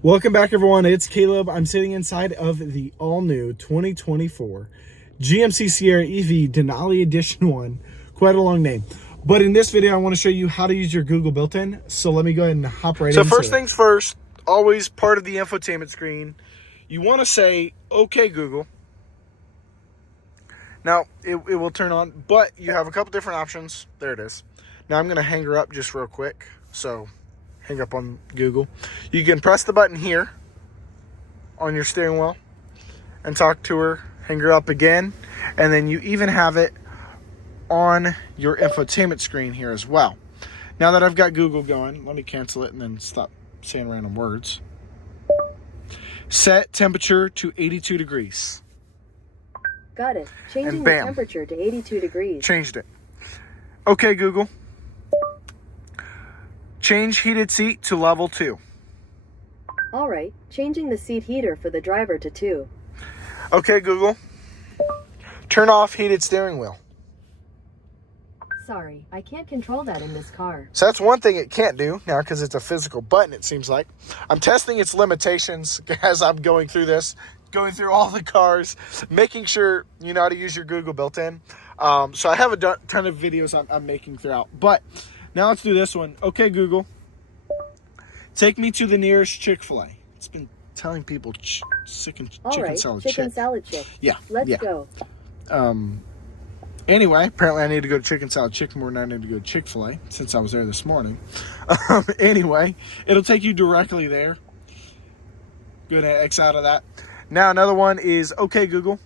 Welcome back, everyone. It's Caleb. I'm sitting inside of the all-new 2024 GMC Sierra EV Denali Edition 1. Quite a long name. But in this video, I want to show you how to use your Google built-in. So let me go ahead and hop right into it. So first things first, always part of the infotainment screen, you want to say, okay, Google. Now, it will turn on, but you have a couple different options. There it is. Now, I'm going to hang her up just real quick. So, hang up on Google. You can press the button here on your steering wheel and talk to her, hang her up again, and then you even have it on your infotainment screen here as well. Now that I've got Google going, let me cancel it and then stop saying random words. Set temperature to 82 degrees. Got it. Changing the temperature to 82 degrees. Changed it. Okay, Google. Change heated seat to level 2. All right. Changing the seat heater for the driver to 2. Okay, Google. Turn off heated steering wheel. Sorry, I can't control that in this car. So that's one thing it can't do now because it's a physical button, it seems like. I'm testing its limitations as I'm going through this, going through all the cars, making sure you know how to use your Google built-in. So I have a ton of videos I'm making throughout. But now let's do this one. Okay, Google. Take me to the nearest Chick-fil-A. It's been telling people chicken salad chick. Chicken salad chick. Yeah. Let's go. Anyway, apparently I need to go to Chicken Salad Chick more than I need to go to Chick-fil-A since I was there this morning. Anyway, it'll take you directly there. Go ahead and X out of that. Now another one is, okay, Google.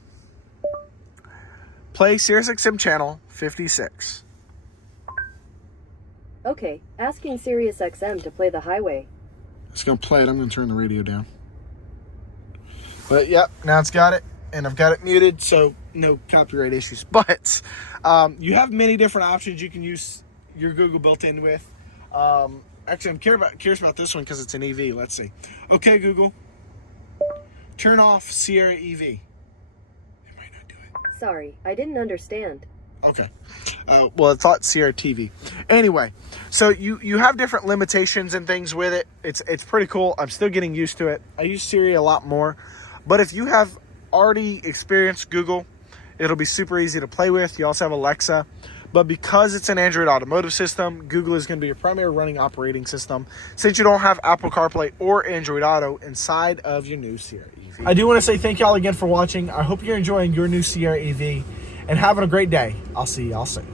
Play SiriusXM channel 56. Okay, asking SiriusXM to play The Highway. It's going to play it. I'm going to turn the radio down. But, yep, now it's got it. And I've got it muted, so no copyright issues. But you have many different options you can use your Google built-in with. Actually, I'm curious about this one because it's an EV. Let's see. Okay, Google. Turn off Sierra EV. It might not do it. Sorry, I didn't understand. Okay. Well, I thought Sierra TV. Anyway, so you have different limitations and things with it. It's pretty cool. I'm still getting used to it. I use Siri a lot more. But if you have already experienced Google, it'll be super easy to play with. You also have Alexa. But because it's an Android automotive system, Google is going to be your primary running operating system since you don't have Apple CarPlay or Android Auto inside of your new Sierra EV. I do want to say thank y'all again for watching. I hope you're enjoying your new Sierra EV and having a great day. I'll see y'all soon.